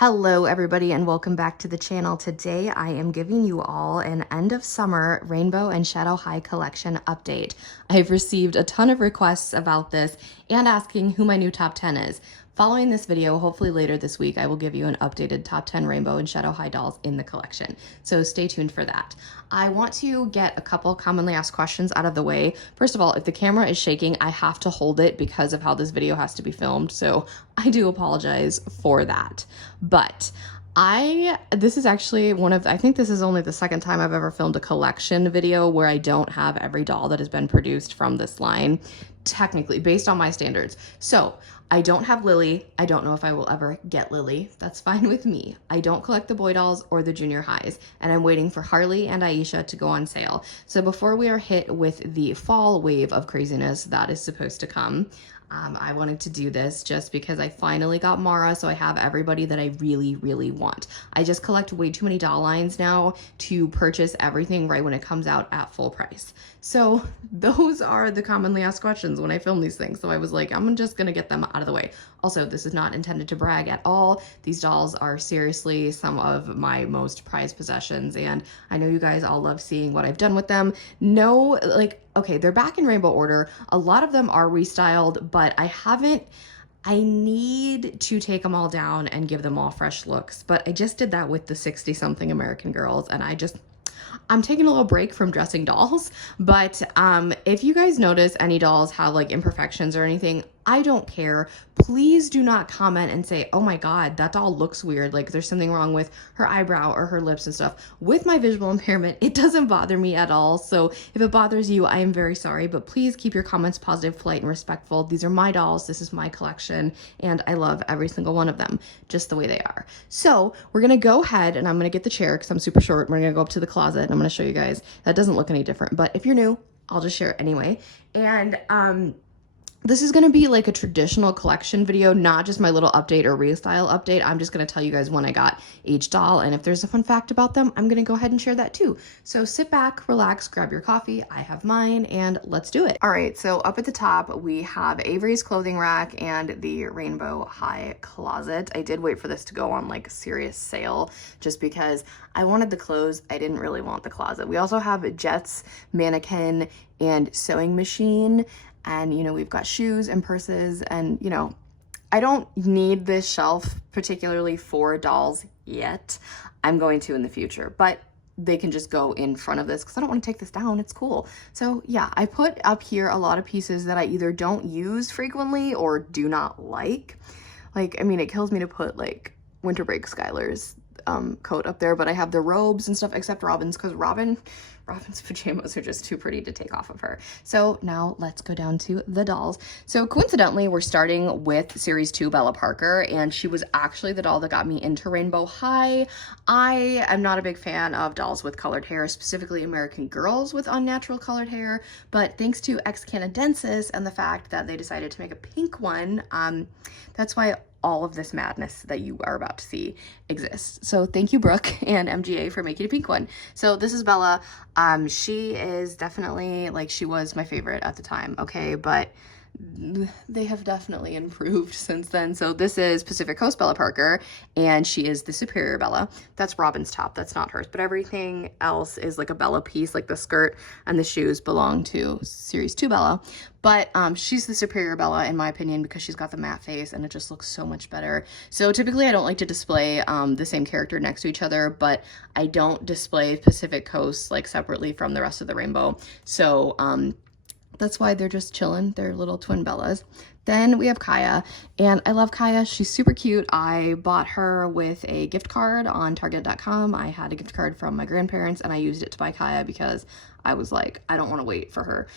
Hello everybody and welcome back to the channel. Today I am giving you all an end of summer rainbow and shadow high collection update. I've received a ton of requests about this and asking who my new top 10 is. Following this video, hopefully later this week, I will give you an updated top 10 rainbow and shadow high dolls in the collection. So stay tuned for that. I want to get a couple commonly asked questions out of the way. First of all, if the camera is shaking, I have to hold it because of how this video has to be filmed. So I do apologize for that. But this is actually I think this is only the second time I've ever filmed a collection video where I don't have every doll that has been produced from this line, technically, based on my standards. So I don't have Lily. I don't know if I will ever get Lily. That's fine with me. I don't collect the boy dolls or the junior highs, and I'm waiting for Harley and Aisha to go on sale. So before we are hit with the fall wave of craziness that is supposed to come, I wanted to do this just because I finally got Mara, so I have everybody that I really, really want. I just collect way too many doll lines now to purchase everything right when it comes out at full price. So those are the commonly asked questions when I film these things. So I was like, I'm just gonna get them out of the way. Also, this is not intended to brag at all. These dolls are seriously some of my most prized possessions, and I know you guys all love seeing what I've done with them. No, okay, they're back in rainbow order. A lot of them are restyled, but I need to take them all down and give them all fresh looks. But I just did that with the 60-something American Girls, and I'm taking a little break from dressing dolls. But if you guys notice any dolls have like imperfections or anything, I don't care. Please do not comment and say, oh my God, that doll looks weird. Like there's something wrong with her eyebrow or her lips and stuff. With my visual impairment, it doesn't bother me at all. So if it bothers you, I am very sorry, but please keep your comments positive, polite, and respectful. These are my dolls. This is my collection, and I love every single one of them just the way they are. So we're gonna go ahead and I'm gonna get the chair because I'm super short. We're gonna go up to the closet and I'm gonna show you guys. That doesn't look any different, but if you're new, I'll just share it anyway. And this is going to be like a traditional collection video, not just my little update or restyle update. I'm just going to tell you guys when I got each doll, and if there's a fun fact about them, I'm going to go ahead and share that too. So sit back, relax, grab your coffee. I have mine, and let's do it. All right, so up at the top, we have Avery's clothing rack and the rainbow high closet. I did wait for this to go on like a serious sale just because I wanted the clothes. I didn't really want the closet. We also have Jet's mannequin and sewing machine. And, you know, we've got shoes and purses and, you know, I don't need this shelf particularly for dolls yet. I'm going to in the future, but they can just go in front of this because I don't want to take this down. It's cool. So yeah, I put up here a lot of pieces that I either don't use frequently or do not like. Like, I mean, it kills me to put like Winter Break Skylar's coat up there, but I have the robes and stuff except Robin's because Robin's pajamas are just too pretty to take off of her. So now let's go down to the dolls. So coincidentally, we're starting with Series 2 Bella Parker, and she was actually the doll that got me into Rainbow High. I am not a big fan of dolls with colored hair, specifically American Girls with unnatural colored hair, but thanks to Ex Canadensis and the fact that they decided to make a pink one, that's why all of this madness that you are about to see exists. So thank you, Brooke and MGA, for making a pink one. So this is Bella. She is definitely, like, she was my favorite at the time, okay? But they have definitely improved since then. So this is Pacific Coast Bella Parker, and she is the superior Bella. That's Robin's top, that's not hers, but everything else is like a Bella piece, like the skirt and the shoes belong to Series 2 Bella. But she's the superior Bella in my opinion because she's got the matte face and it just looks so much better. So typically I don't like to display the same character next to each other, but I don't display Pacific Coast like separately from the rest of the rainbow. So that's why they're just chilling. They're little twin Bellas. Then we have Kaya, and I love Kaya. She's super cute. I bought her with a gift card on Target.com. I had a gift card from my grandparents, and I used it to buy Kaya because I was like, I don't want to wait for her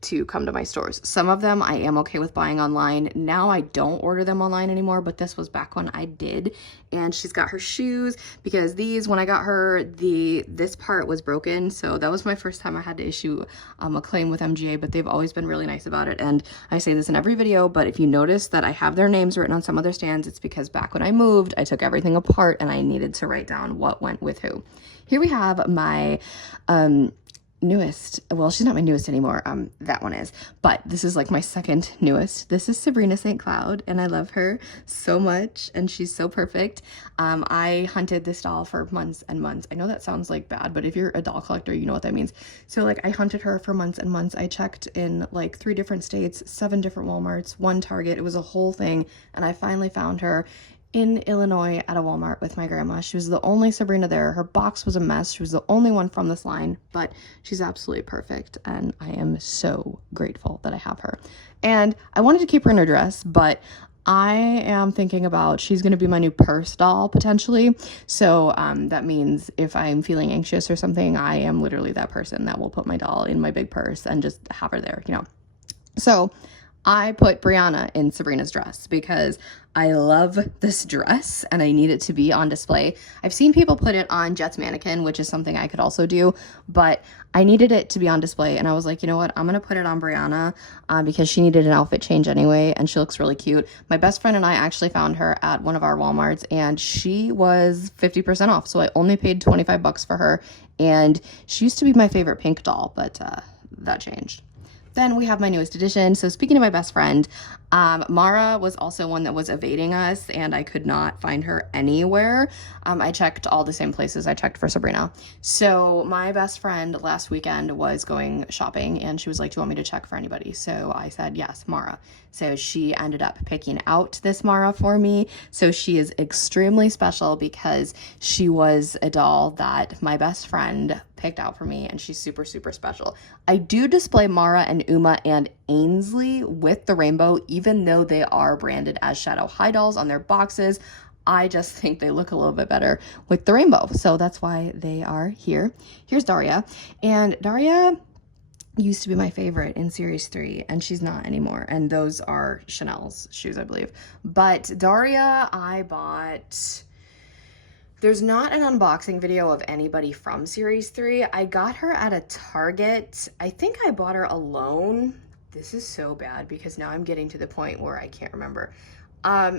to come to my stores. Some of them I am okay with buying online. Now I don't order them online anymore, but this was back when I did. And she's got her shoes because these, when I got her, this part was broken. So that was my first time I had to issue a claim with MGA, but they've always been really nice about it. And I say this in every video, but if you notice that I have their names written on some of their stands, it's because back when I moved, I took everything apart and I needed to write down what went with who. Here we have my newest, well, she's not my newest anymore, that one is, but this is like my second newest. This is Sabrina St. Cloud, and I love her so much, and she's so perfect. I hunted this doll for months and months. I know that sounds like bad, but if you're a doll collector, you know what that means. So like I hunted her for months and months. I checked in like 3 different states, 7 different Walmarts, 1 Target. It was a whole thing, and I finally found her in Illinois at a Walmart with my grandma. She was the only Sabrina there. Her box was a mess. She was the only one from this line, but she's absolutely perfect, and I am so grateful that I have her. And I wanted to keep her in her dress, but I am thinking about, she's going to be my new purse doll potentially. So that means if I'm feeling anxious or something, I am literally that person that will put my doll in my big purse and just have her there, you know. So I put Brianna in Sabrina's dress because I love this dress and I need it to be on display. I've seen people put it on Jet's mannequin, which is something I could also do, but I needed it to be on display, and I was like, you know what, I'm gonna put it on Brianna because she needed an outfit change anyway, and she looks really cute. My best friend and I actually found her at one of our Walmarts, and she was 50% off, so I only paid 25 bucks for her, and she used to be my favorite pink doll, but that changed. Then we have my newest addition. So speaking of my best friend, Mara was also one that was evading us, and I could not find her anywhere. I checked all the same places I checked for Sabrina. So my best friend last weekend was going shopping, and she was like, do you want me to check for anybody? So I said, yes, Mara. So she ended up picking out this Mara for me. So she is extremely special because she was a doll that my best friend picked out for me, and she's super, super special. I do display Mara and Uma and Ainsley with the rainbow, even though they are branded as Shadow High dolls on their boxes. I just think they look a little bit better with the rainbow, so that's why they are here. Here's Daria, and Daria used to be my favorite in series 3, and she's not anymore, and those are Chanel's shoes, I believe. But Daria, I bought, there's not an unboxing video of anybody from series 3. I got her at a Target. I think I bought her alone. This is so bad because now I'm getting to the point where I can't remember.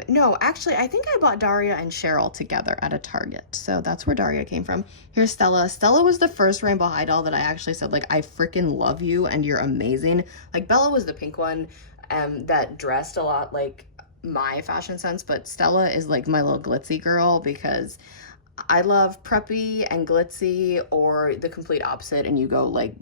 No, actually, I think I bought Daria and Cheryl together at a Target. So that's where Daria came from. Here's Stella. Stella was the first Rainbow High doll that I actually said, like, I freaking love you and you're amazing. Like, Bella was the pink one that dressed a lot like my fashion sense, but Stella is like my little glitzy girl because I love preppy and glitzy, or the complete opposite, and you go like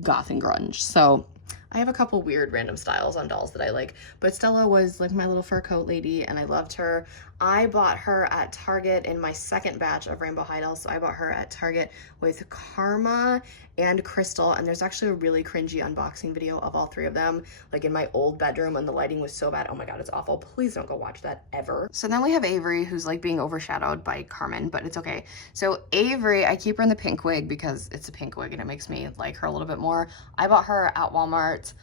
goth and grunge. So I have a couple weird random styles on dolls that I like, but Stella was like my little fur coat lady, and I loved her. I bought her at Target in my second batch of Rainbow High dolls. So I bought her at Target with Karma and Crystal, and there's actually a really cringy unboxing video of all 3 of them, like in my old bedroom, and the lighting was so bad. Oh my god, it's awful. Please don't go watch that ever. So then we have Avery, who's like being overshadowed by Carmen, but it's okay. So Avery, I keep her in the pink wig because it's a pink wig and it makes me like her a little bit more. I bought her at Walmart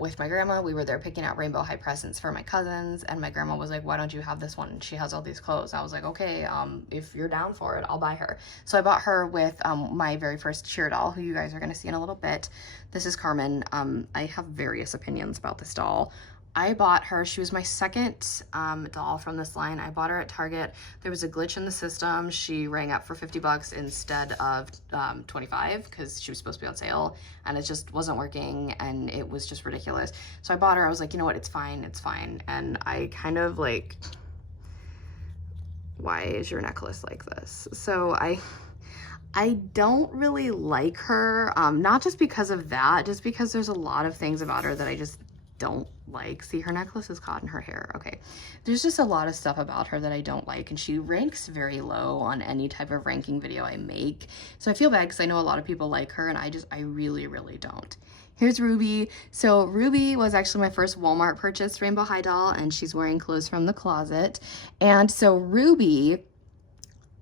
with my grandma. We were there picking out Rainbow High presents for my cousins, and my grandma was like, why don't you have this one? She has all these clothes. I was like, okay, if you're down for it, I'll buy her. So I bought her with my very first cheer doll, who you guys are going to see in a little bit. This is Carmen. I have various opinions about this doll. I bought her, she was my second doll from this line. I bought her at Target. There was a glitch in the system. She rang up for 50 bucks instead of 25 because she was supposed to be on sale, and it just wasn't working, and it was just ridiculous. So I bought her. I was like, you know what, it's fine, it's fine. And I kind of like, why is your necklace like this? So I don't really like her, not just because of that, just because there's a lot of things about her that I just don't like. See, her necklace is caught in her hair. Okay, there's just a lot of stuff about her that I don't like, and she ranks very low on any type of ranking video I make. So I feel bad because I know a lot of people like her, and I really, really don't. Here's Ruby. So Ruby was actually my first Walmart purchase Rainbow High doll, and she's wearing clothes from the closet. And so Ruby,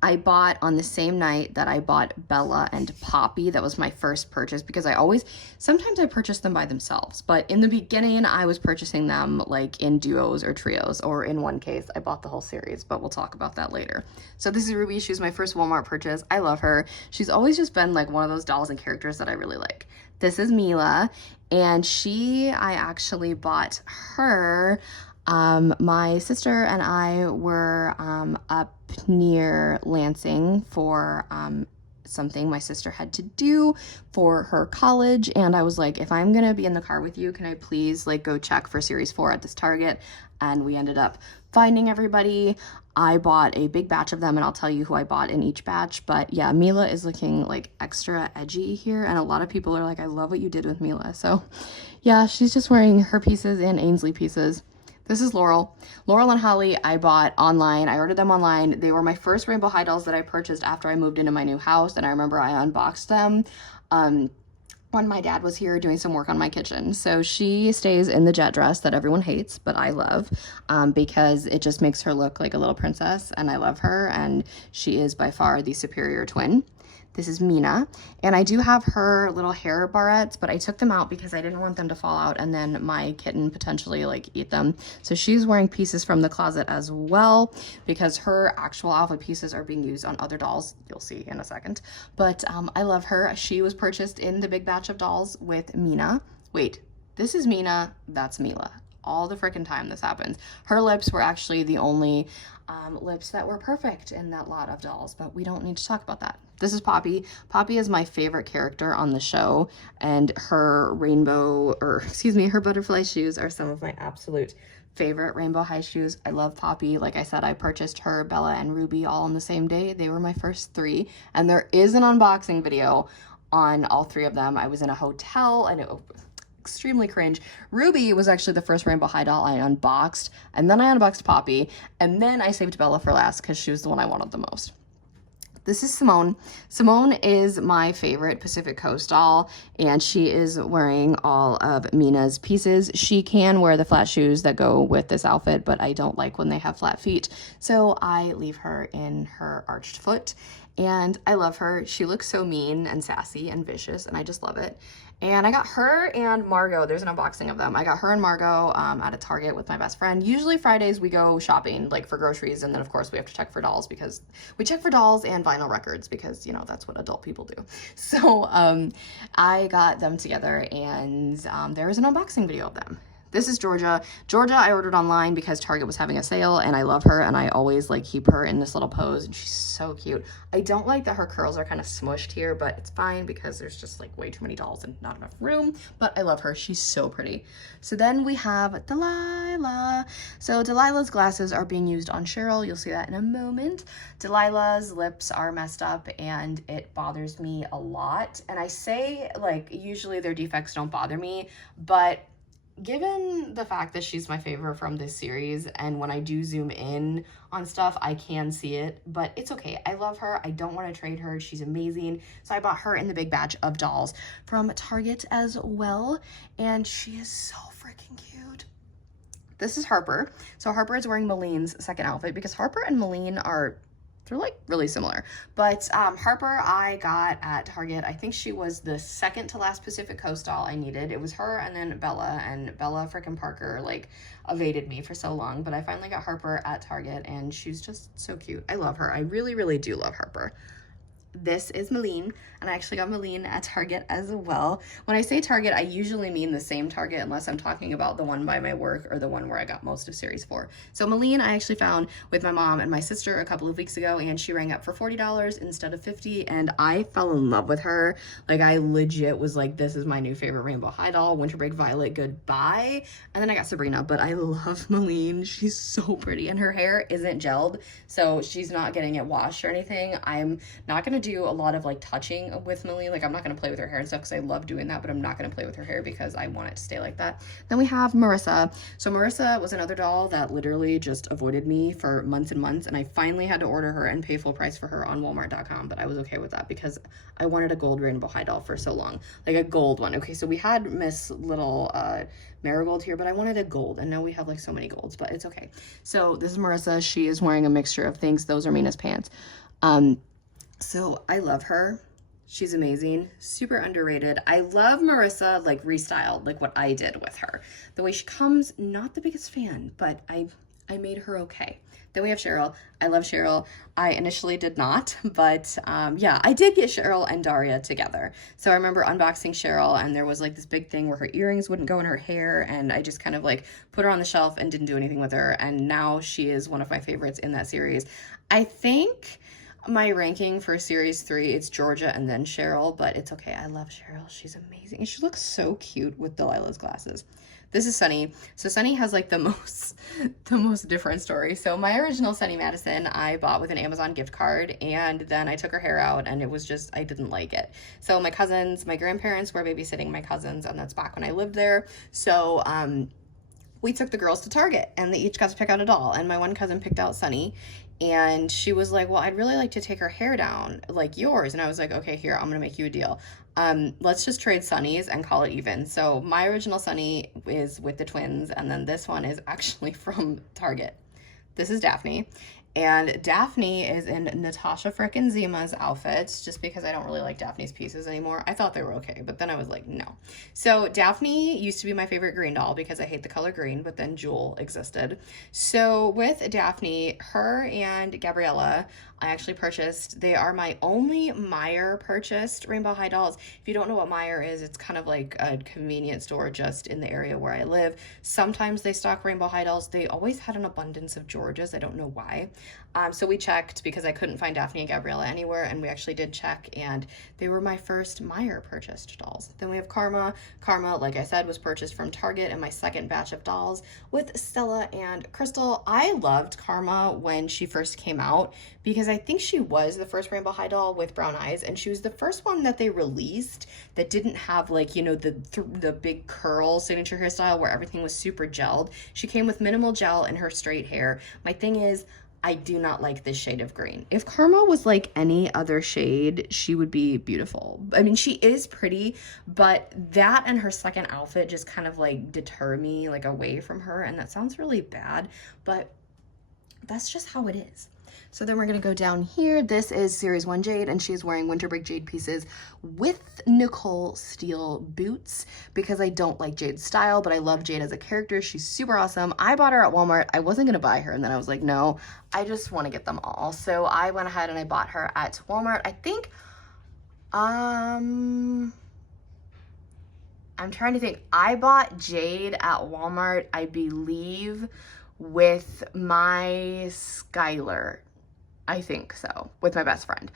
I bought on the same night that I bought Bella and Poppy. That was my first purchase because sometimes I purchase them by themselves, but in the beginning I was purchasing them like in duos or trios, or in one case I bought the whole series, but we'll talk about that later. So this is Ruby. She was my first Walmart purchase. I love her. She's always just been like one of those dolls and characters that I really like. This is Mila, and I actually bought her. My sister and I were up near Lansing for something my sister had to do for her college, and I was like, if I'm gonna be in the car with you, can I please like go check for series 4 at this Target? And we ended up finding everybody. I bought a big batch of them, and I'll tell you who I bought in each batch. But yeah, Mila is looking like extra edgy here, and a lot of people are like, I love what you did with Mila. So yeah, she's just wearing her pieces and Ainsley pieces. This is Laurel. Laurel and Holly I bought online. I ordered them online. They were my first Rainbow High dolls that I purchased after I moved into my new house, and I remember I unboxed them when my dad was here doing some work on my kitchen. So she stays in the jet dress that everyone hates, but I love, because it just makes her look like a little princess, and I love her, and she is by far the superior twin. This is Mina, and I do have her little hair barrettes, but I took them out because I didn't want them to fall out and then my kitten potentially like eat them. So she's wearing pieces from the closet as well, because her actual outfit pieces are being used on other dolls. You'll see in a second. But I love her. She was purchased in the big batch of dolls with Mina. Wait, this is Mina, that's Mila. All the freaking time this happens. Her lips were actually the only lips that were perfect in that lot of dolls, but we don't need to talk about that. This is Poppy. Poppy is my favorite character on the show, and her her butterfly shoes are some of my absolute favorite Rainbow High shoes. I love Poppy. Like I said, I purchased her, Bella, and Ruby all on the same day. They were my first 3, and there is an unboxing video on all 3 of them. I was in a hotel, and it extremely cringe. Ruby was actually the first Rainbow High doll I unboxed, and then I unboxed Poppy, and then I saved Bella for last because she was the one I wanted the most. This is Simone. Simone is my favorite Pacific Coast doll, and she is wearing all of Mina's pieces. She can wear the flat shoes that go with this outfit, but I don't like when they have flat feet, so I leave her in her arched foot, and I love her. She looks so mean and sassy and vicious, and I just love it. And I got her and Margot. There's an unboxing of them. I got her and Margot at a Target with my best friend. Usually Fridays we go shopping, like for groceries, and then of course we have to check for dolls, because we check for dolls and vinyl records, because you know that's what adult people do. So I got them together, and there is an unboxing video of them. This is Georgia. Georgia I ordered online because Target was having a sale, and I love her, and I always like keep her in this little pose, and she's so cute. I don't like that her curls are kind of smushed here, but it's fine because there's just like way too many dolls and not enough room, but I love her. She's so pretty. So then we have Delilah. So Delilah's glasses are being used on Cheryl. You'll see that in a moment. Delilah's lips are messed up, and it bothers me a lot. And I say, like, usually their defects don't bother me, but given the fact that she's my favorite from this series, and when I do zoom in on stuff, I can see it, but it's okay. I love her. I don't want to trade her. She's amazing. So I bought her in the big batch of dolls from Target as well, and she is so freaking cute. This is Harper. So Harper is wearing Malene's second outfit, because Harper and Malene they're like really similar. But Harper I got at Target. I think she was the second to last Pacific Coast doll I needed. It was her and then Bella, and Bella frickin' Parker like evaded me for so long, but I finally got Harper at Target, and she's just so cute. I love her. I really, really do love Harper. This is Malene, and I actually got Malene at Target as well. When I say Target, I usually mean the same Target, unless I'm talking about the one by my work or the one where I got most of series 4. So Malene I actually found with my mom and my sister a couple of weeks ago, and she rang up for $40 instead of $50, and I fell in love with her. Like, I legit was like, this is my new favorite Rainbow High doll. Winter Break Violet, goodbye. And then I got Sabrina, but I love Malene. She's so pretty, and her hair isn't gelled, so she's not getting it washed or anything. I'm not gonna do a lot of like touching with Malene. Like, I'm not gonna play with her hair and stuff because I love doing that, but I'm not gonna play with her hair because I want it to stay like that. Then we have Marissa. So Marissa was another doll that literally just avoided me for months and months, and I finally had to order her and pay full price for her on Walmart.com, but I was okay with that because I wanted a gold Rainbow High doll for so long, like a gold one. Okay, so we had Miss Little Marigold here, but I wanted a gold, and now we have like so many golds, but it's okay. So this is Marissa. She is wearing a mixture of things. Those are Mina's pants. So I love her. She's amazing, super underrated. I love Marissa, like restyled, like what I did with her. The way she comes, not the biggest fan, but I made her okay. Then we have Cheryl. I love Cheryl. I initially did not, but yeah, I did get Cheryl and Daria together. So I remember unboxing Cheryl, and there was like this big thing where her earrings wouldn't go in her hair, and I just kind of like put her on the shelf and didn't do anything with her, and now she is one of my favorites in that series. I think My ranking for series 3, it's Georgia and then Cheryl, but it's okay. I love Cheryl. She's amazing. And she looks so cute with Delilah's glasses. This is Sunny. So Sunny has like the most different story. So my original Sunny Madison I bought with an Amazon gift card, and then I took her hair out and it was just, I didn't like it. So my cousins, my grandparents were babysitting my cousins, and that's back when I lived there. So we took the girls to Target and they each got to pick out a doll, and my one cousin picked out Sunny, and she was like, well, I'd really like to take her hair down like yours. And I was like, okay, here, I'm gonna make you a deal. Let's just trade Sunnies and call it even. So my original Sunny is with the twins, and then this one is actually from Target. This is Daphne. And Daphne is in Natasha frickin' Zima's outfits, just because I don't really like Daphne's pieces anymore. I thought they were okay, but then I was like, no. So Daphne used to be my favorite green doll because I hate the color green, but then Jewel existed. So with Daphne, her and Gabriella, I actually purchased, they are my only Meijer purchased Rainbow High dolls. If you don't know what Meijer is, it's kind of like a convenience store just in the area where I live. Sometimes they stock Rainbow High dolls. They always had an abundance of Georges. I don't know why. So we checked because I couldn't find Daphne and Gabriella anywhere, and we actually did check, and they were my first Meijer purchased dolls. Then we have Karma. Karma, like I said, was purchased from Target in my second batch of dolls with Stella and Crystal. I loved Karma when she first came out because I think she was the first Rainbow High doll with brown eyes, and she was the first one that they released that didn't have, like, you know, the big curl signature hairstyle where everything was super gelled. She came with minimal gel in her straight hair. My thing is, I do not like this shade of green. If Karma was like any other shade, she would be beautiful. I mean, she is pretty, but that and her second outfit just kind of like deter me like away from her, and that sounds really bad, but that's just how it is. So then we're gonna go down here. This is Series 1 Jade, and she's wearing winter break Jade pieces with Nicole Steele boots because I don't like Jade's style, but I love Jade as a character. She's super awesome. I bought her at Walmart. I wasn't gonna buy her, and then I was like, no, I just wanna get them all. So I went ahead and I bought her at Walmart. I think, I'm trying to think. I bought Jade at Walmart, I believe, with my Skylar. I think so, with my best friend.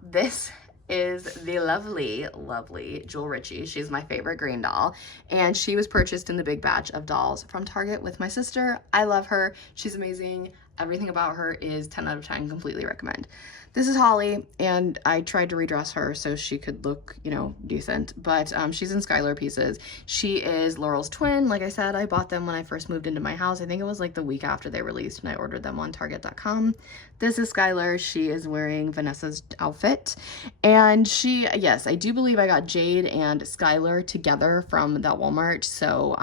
This is the lovely, lovely Jewel Richie. She's my favorite green doll, and she was purchased in the big batch of dolls from Target with my sister. I love her. She's amazing. Everything about her is 10 out of 10, completely recommend. This is Holly, and I tried to redress her so she could look, you know, decent, but she's in Skylar pieces. She is Laurel's twin. Like I said, I bought them when I first moved into my house. I think it was like the week after they released, and I ordered them on Target.com. This is Skylar. She is wearing Vanessa's outfit, and she, yes, I do believe I got Jade and Skylar together from that Walmart, so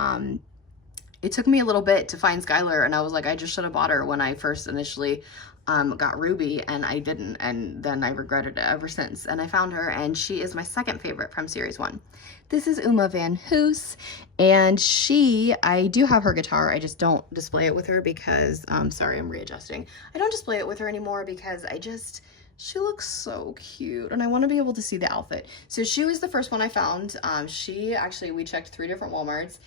it took me a little bit to find Skylar, and I was like, I just should have bought her when I first initially got Ruby, and I didn't, and then I regretted it ever since. And I found her, and she is my second favorite from Series 1. This is Uma Van Hoos, and I do have her guitar. I just don't display it with her because, sorry, I'm readjusting. I don't display it with her anymore because she looks so cute, and I want to be able to see the outfit. So she was the first one I found. We checked 3 different Walmarts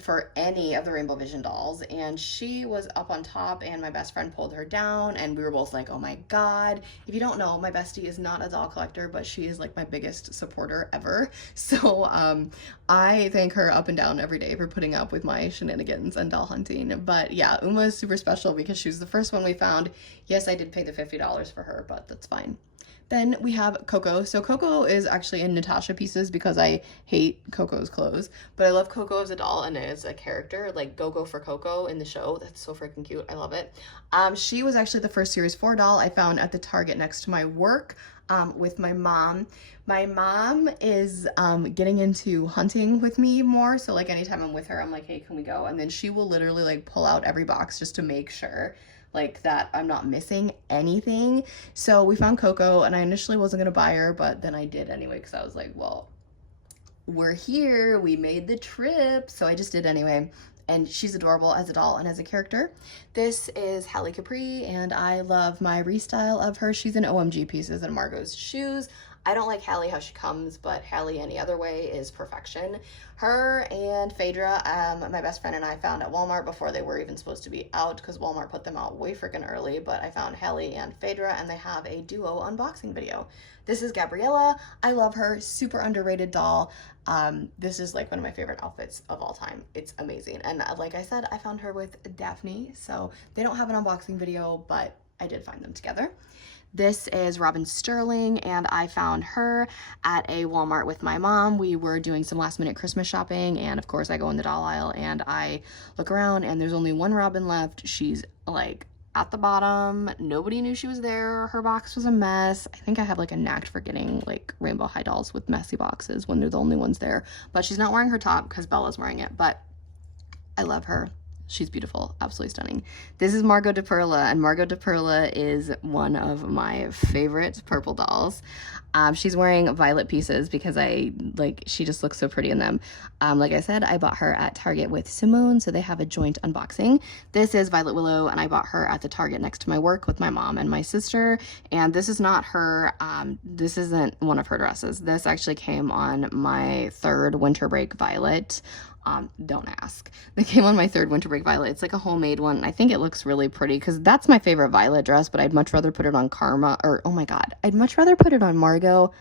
for any of the Rainbow Vision dolls, and she was up on top, and my best friend pulled her down, and we were both like, oh my god. If you don't know, my bestie is not a doll collector, but she is like my biggest supporter ever. So I thank her up and down every day for putting up with my shenanigans and doll hunting. But yeah, Uma is super special because she was the first one we found. Yes, I did pay the $50 for her, but that's fine. Then we have Coco. So Coco is actually in Natasha pieces because I hate Coco's clothes, but I love Coco as a doll and as a character, like Go for Coco in the show. That's so freaking cute. I love it. She was actually the first Series 4 doll I found at the Target next to my work with my mom. My mom is getting into hunting with me more, so like anytime I'm with her, I'm like, hey, can we go? And then she will literally like pull out every box just to make sure like that I'm not missing anything. So we found Coco, and I initially wasn't gonna buy her, but then I did anyway because I was like, well, we're here, we made the trip, so I just did anyway. And she's adorable as a doll and as a character. This is Halle Capri, and I love my restyle of her. She's in OMG pieces and Margot's shoes. I don't like Hallie how she comes, but Hallie any other way is perfection. Her and Phaedra, my best friend and I found at Walmart before they were even supposed to be out, because Walmart put them out way freaking early, but I found Hallie and Phaedra, and they have a duo unboxing video. This is Gabriella. I love her. Super underrated doll. This is like one of my favorite outfits of all time. It's amazing. And like I said, I found her with Daphne, so they don't have an unboxing video, but I did find them together. This is Robin Sterling, and I found her at a Walmart with my mom. We were doing some last minute Christmas shopping, and of course I go in the doll aisle and I look around and there's only one Robin left. She's like at the bottom. Nobody knew she was there. Her box was a mess. I think I have like a knack for getting like rainbow high dolls with messy boxes when they're the only ones there. But she's not wearing her top because Bella's wearing it, but I love her. She's beautiful, absolutely stunning. This is Margot de Perla, and Margot de Perla is one of my favorite purple dolls. She's wearing violet pieces because she just looks so pretty in them. Like I said, I bought her at Target with Simone, so they have a joint unboxing. This is Violet Willow, and I bought her at the Target next to my work with my mom and my sister. And this is not her, this isn't one of her dresses. This actually came on my third winter break Violet. Don't ask. They came on my third winter break Violet. It's like a homemade one. I think it looks really pretty because that's my favorite Violet dress, but I'd much rather put it on Karma, or oh my God, I'd much rather put it on Margot.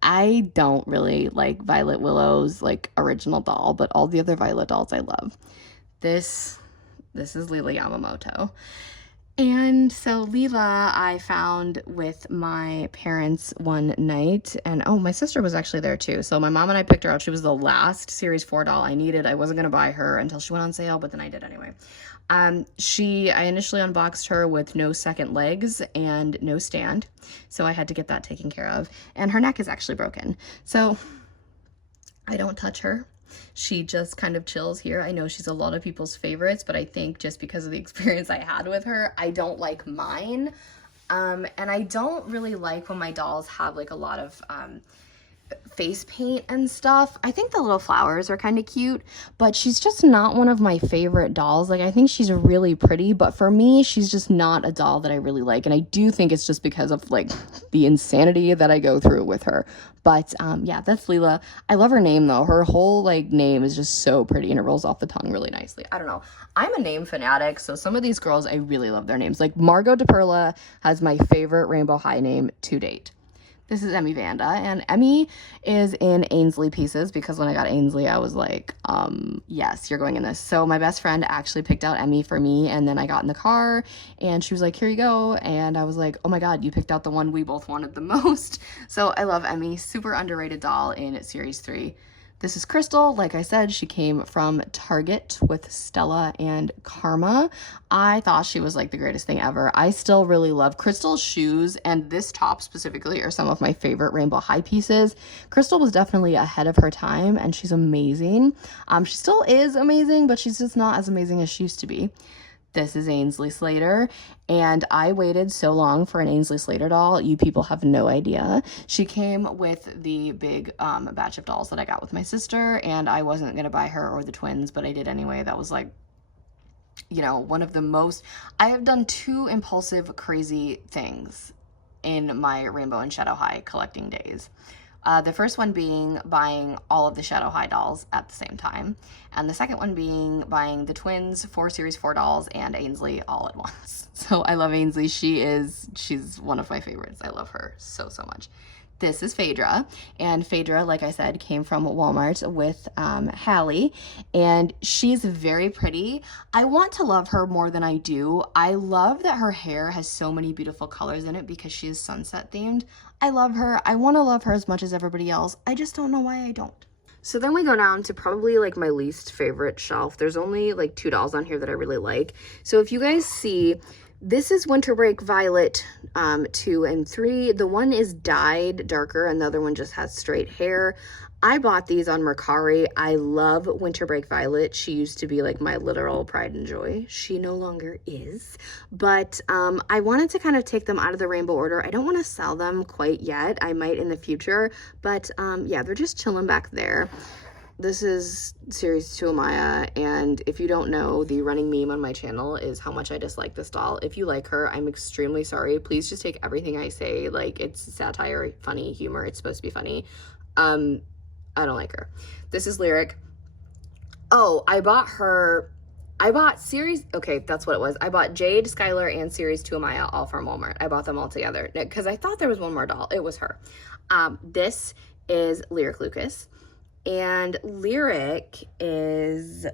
I don't really like Violet Willow's like original doll, but all the other Violet dolls I love. This is Lila Yamamoto. And so Leela I found with my parents one night, and oh, my sister was actually there too. So my mom and I picked her out. She was the last Series 4 doll I needed. I wasn't going to buy her until she went on sale, but then I did anyway. I initially unboxed her with no second legs and no stand, so I had to get that taken care of. And her neck is actually broken, so I don't touch her. She just kind of chills here. I know she's a lot of people's favorites, but I think just because of the experience I had with her, I don't like mine. And I don't really like when my dolls have like a lot of face paint and stuff. I think the little flowers are kind of cute, but she's just not one of my favorite dolls. Like, I think she's really pretty, but for me, she's just not a doll that I really like. And I do think it's just because of like the insanity that I go through with her. But yeah, that's Leela. I love her name though. Her whole like name is just so pretty and it rolls off the tongue really nicely. I don't know. I'm a name fanatic, so some of these girls, I really love their names. Like Margot de Perla has my favorite Rainbow High name to date. This is Emmy Vanda, and Emmy is in Ainsley pieces because when I got Ainsley, I was like, yes, you're going in this. So my best friend actually picked out Emmy for me, and then I got in the car, and she was like, here you go, and I was like, oh my God, you picked out the one we both wanted the most. So I love Emmy, super underrated doll in Series 3. This is Crystal. Like I said, she came from Target with Stella and Karma. I thought she was like the greatest thing ever. I still really love Crystal's shoes, and this top specifically are some of my favorite Rainbow High pieces. Crystal was definitely ahead of her time, and she's amazing. She still is amazing, but she's just not as amazing as she used to be. This is Ainsley Slater, and I waited so long for an Ainsley Slater doll. You people have no idea. She came with the big batch of dolls that I got with my sister, and I wasn't going to buy her or the twins, but I did anyway. That was like, you know, one of the most... I have done 2 impulsive, crazy things in my Rainbow and Shadow High collecting days. The first one being buying all of the Shadow High dolls at the same time. And the second one being buying the twins, 4 Series 4 dolls, and Ainsley all at once. So I love Ainsley. She's one of my favorites. I love her so, so much. This is Phaedra, and Phaedra, like I said, came from Walmart with Hallie, and she's very pretty. I want to love her more than I do. I love that her hair has so many beautiful colors in it because she is sunset themed. I love her. I want to love her as much as everybody else. I just don't know why I don't. So then we go down to probably like my least favorite shelf. There's only like 2 dolls on here that I really like. So if you guys see, this is Winter Break Violet 2 and 3. The one is dyed darker and the other one just has straight hair. I bought these on Mercari. I love Winter Break Violet. She used to be like my literal pride and joy. She no longer is. But I wanted to kind of take them out of the rainbow order. I don't want to sell them quite yet. I might in the future. But yeah, they're just chilling back there. this is Series 2 Amaya, and if you don't know, the running meme on my channel is how much I dislike this doll. If you like her, I'm extremely sorry. Please just take everything I say like it's satire, funny, humor. It's supposed to be funny. I don't like her. This is Lyric. Oh, I bought Series, okay, that's what it was. I bought Jade, Skylar, and Series 2 Amaya all from Walmart. I bought them all together because I thought there was one more doll. It was her. This is Lyric Lucas. And Lyric is,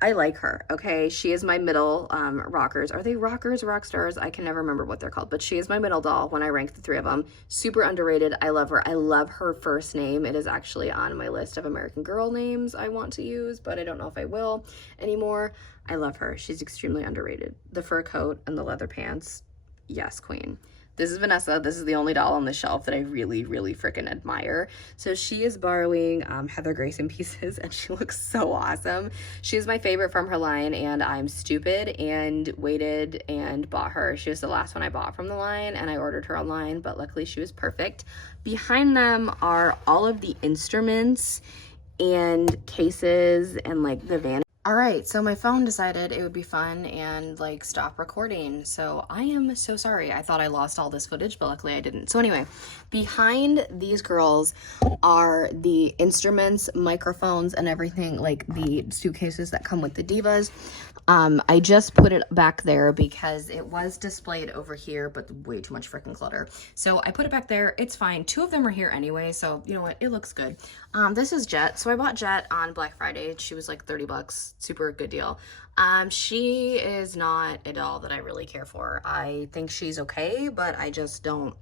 I like her, okay? She is my middle rockers. Are they rockers, Rockstars? I can never remember what they're called, but she is my middle doll when I rank the three of them. Super underrated. I love her. I love her first name. It is actually on my list of American Girl names I want to use, but I don't know if I will anymore. I love her. She's extremely underrated. The fur coat and the leather pants. Yes, queen. This is Vanessa. This is the only doll on the shelf that I really, really freaking admire. So she is borrowing Heather Grayson pieces, and she looks so awesome. She's my favorite from her line, and I'm stupid and waited and bought her. She was the last one I bought from the line, and I ordered her online, but luckily she was perfect. Behind them are all of the instruments and cases and like the vanity. All right, so my phone decided it would be fun and like stop recording. So I am so sorry. I thought I lost all this footage, but luckily I didn't. So anyway, behind these girls are the instruments, microphones, and everything, like the suitcases that come with the divas. I just put it back there because it was displayed over here, but way too much freaking clutter. So I put it back there. It's fine. Two of them are here anyway, so you know what? It looks good. This is Jet. So I bought Jet on Black Friday. She was like 30 bucks. Super good deal. She is not a doll that I really care for. I think she's okay, but I don't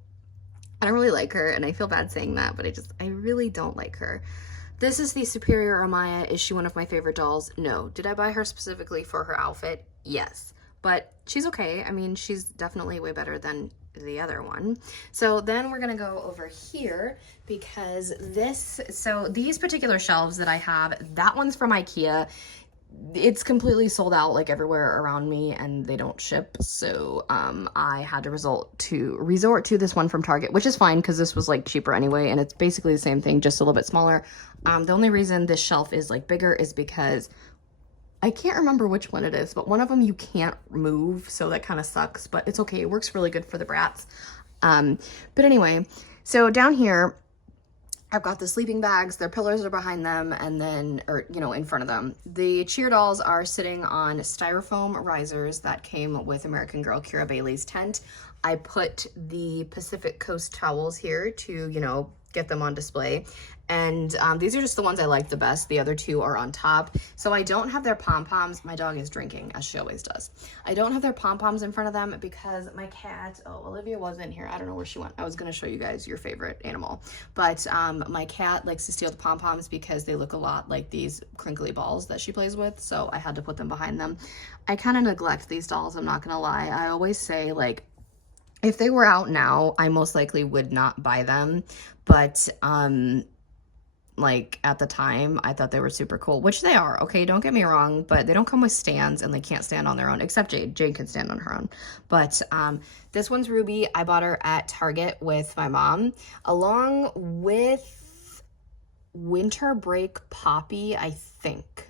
really like her, and I feel bad saying that, but I really don't like her. This is the Superior Amaya. Is she one of my favorite dolls? No. Did I buy her specifically for her outfit? Yes. But she's okay. I mean, she's definitely way better than the other one. So then we're gonna go over here because these particular shelves that I have, that one's from IKEA. It's completely sold out like everywhere around me, and they don't ship, so I had to resort to this one from Target, which is fine because this was like cheaper anyway, and it's basically the same thing, just a little bit smaller. The only reason this shelf is like bigger is because I can't remember which one it is, but one of them you can't move, so that kind of sucks, but it's okay. It works really good for the brats. But anyway, so down here I've got the sleeping bags, their pillows are behind them, and then, in front of them. The cheer dolls are sitting on styrofoam risers that came with American Girl Kira Bailey's tent. I put the Pacific Coast towels here to, get them on display. And these are just the ones I like the best. The other two are on top. So I don't have their pom-poms. My dog is drinking, as she always does. I don't have their pom-poms in front of them because my cat, Olivia wasn't here. I don't know where she went. I was going to show you guys your favorite animal. But my cat likes to steal the pom-poms because they look a lot like these crinkly balls that she plays with. So I had to put them behind them. I kind of neglect these dolls, I'm not going to lie. I always say, like, if they were out now, I most likely would not buy them. But, like at the time I thought they were super cool, which they are, okay, don't get me wrong, but they don't come with stands and they can't stand on their own, except Jade can stand on her own. But this one's Ruby. I bought her at Target with my mom along with Winter Break Poppy, I think.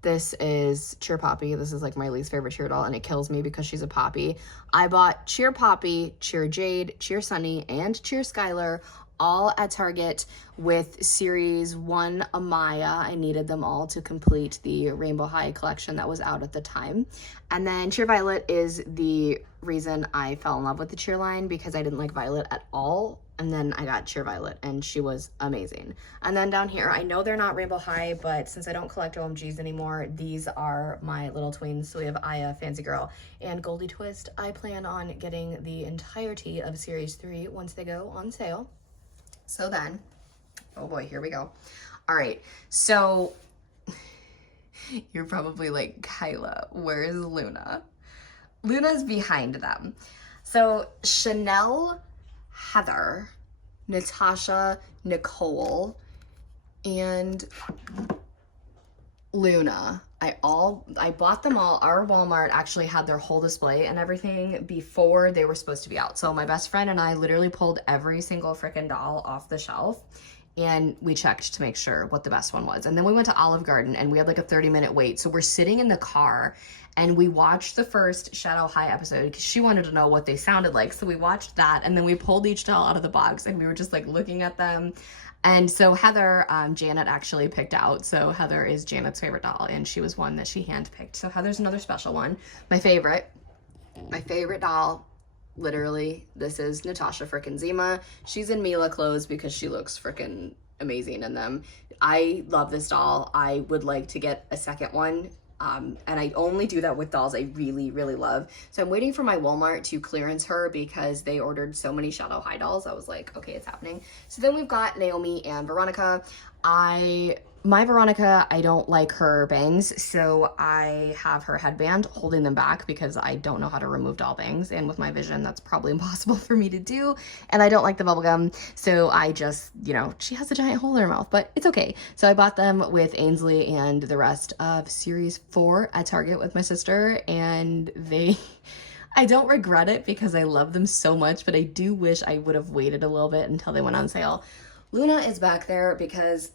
This is Cheer Poppy. This is like my least favorite cheer doll, and it kills me because she's a Poppy. I bought Cheer Poppy, Cheer Jade, Cheer Sunny, and Cheer Skylar all at Target with Series 1 Amaya. I needed them all to complete the Rainbow High collection that was out at the time. And then Cheer Violet is the reason I fell in love with the Cheer line because I didn't like Violet at all. And then I got Cheer Violet, and she was amazing. And then down here, I know they're not Rainbow High, but since I don't collect OMGs anymore, these are my little twins. So we have Aya, Fancy Girl, and Goldie Twist. I plan on getting the entirety of Series 3 once they go on sale. So then, oh boy, here we go. All right, so you're probably like, Kyla, where's Luna? Luna's behind them. So Chanel, Heather, Natasha, Nicole, and Luna. I bought them all. Our Walmart actually had their whole display and everything before they were supposed to be out. So my best friend and I literally pulled every single freaking doll off the shelf and we checked to make sure what the best one was. And then we went to Olive Garden and we had like a 30-minute wait. So we're sitting in the car and we watched the first Shadow High episode because she wanted to know what they sounded like. So we watched that and then we pulled each doll out of the box and we were just like looking at them. And so Heather, Janet actually picked out. So Heather is Janet's favorite doll and she was one that she handpicked. So Heather's another special one. My favorite doll, literally, this is Natasha frickin' Zima. She's in Mila clothes because she looks frickin' amazing in them. I love this doll. I would like to get a second one. And I only do that with dolls I really, really love. So I'm waiting for my Walmart to clearance her because they ordered so many Shadow High dolls. I was like, okay, it's happening. So then we've got Naomi and Veronica. My Veronica, I don't like her bangs, so I have her headband holding them back because I don't know how to remove doll bangs, and with my vision, that's probably impossible for me to do, and I don't like the bubble gum, so I just, you know, she has a giant hole in her mouth, but it's okay. So I bought them with Ainsley and the rest of Series 4 at Target with my sister, and I don't regret it because I love them so much, but I do wish I would have waited a little bit until they went on sale. Luna is back there because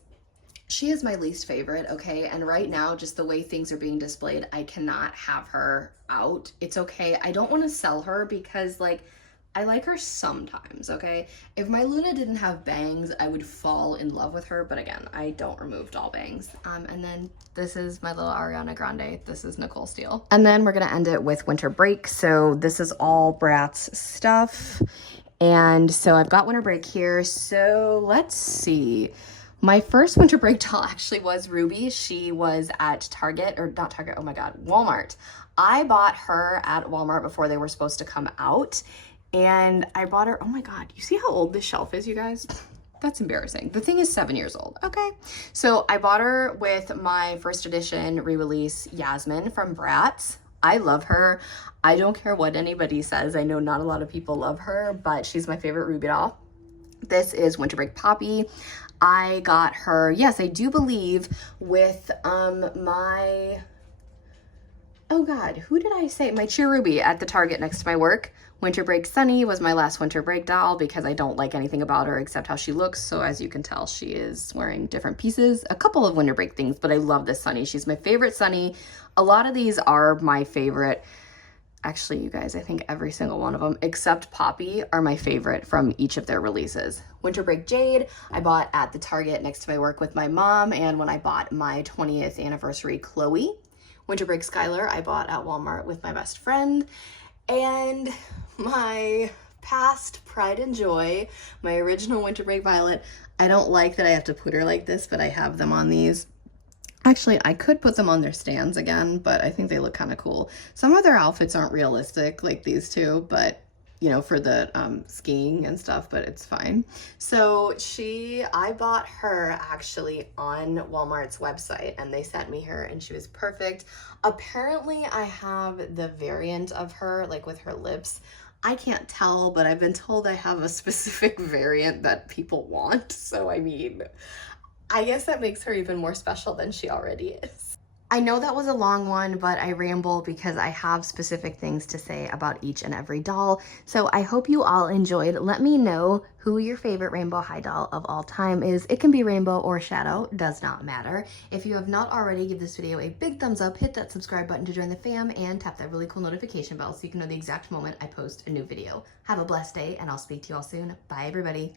she is my least favorite, okay? And right now, just the way things are being displayed, I cannot have her out. It's okay. I don't want to sell her because, like, I like her sometimes, okay? If my Luna didn't have bangs, I would fall in love with her. But again, I don't remove doll bangs. And then this is my little Ariana Grande. This is Nicole Steele. And then we're going to end it with winter break. So this is all Bratz stuff. And so I've got winter break here. So let's see. My first winter break doll actually was Ruby. She was at Target, or not Target, oh my God, Walmart. I bought her at Walmart before they were supposed to come out. And I bought her, oh my God, you see how old this shelf is, you guys? That's embarrassing. The thing is 7 years old, okay? So I bought her with my first edition re-release Yasmin from Bratz. I love her. I don't care what anybody says. I know not a lot of people love her, but she's my favorite Ruby doll. This is Winter Break Poppy. I got her, yes, I do believe with my, oh God, who did I say? My Cheer Ruby at the Target next to my work. Winter Break Sunny was my last winter break doll because I don't like anything about her except how she looks. So as you can tell, she is wearing different pieces, a couple of winter break things, but I love this Sunny. She's my favorite Sunny. A lot of these are my favorite. Actually, you guys, I think every single one of them, except Poppy, are my favorite from each of their releases. Winter Break Jade, I bought at the Target next to my work with my mom, and when I bought my 20th anniversary Chloe. Winter Break Skylar, I bought at Walmart with my best friend. And my past pride and joy, my original Winter Break Violet, I don't like that I have to put her like this, but I have them on these. Actually, I could put them on their stands again, but I think they look kind of cool. Some of their outfits aren't realistic like these two, but you know, for the skiing and stuff, but it's fine. So I bought her actually on Walmart's website and they sent me her and she was perfect. Apparently I have the variant of her, like with her lips. I can't tell, but I've been told I have a specific variant that people want. So I mean, I guess that makes her even more special than she already is. I know that was a long one, but I ramble because I have specific things to say about each and every doll. So I hope you all enjoyed. Let me know who your favorite Rainbow High doll of all time is. It can be Rainbow or Shadow, does not matter. If you have not already, give this video a big thumbs up, hit that subscribe button to join the fam, and tap that really cool notification bell so you can know the exact moment I post a new video. Have a blessed day, and I'll speak to you all soon. Bye, everybody.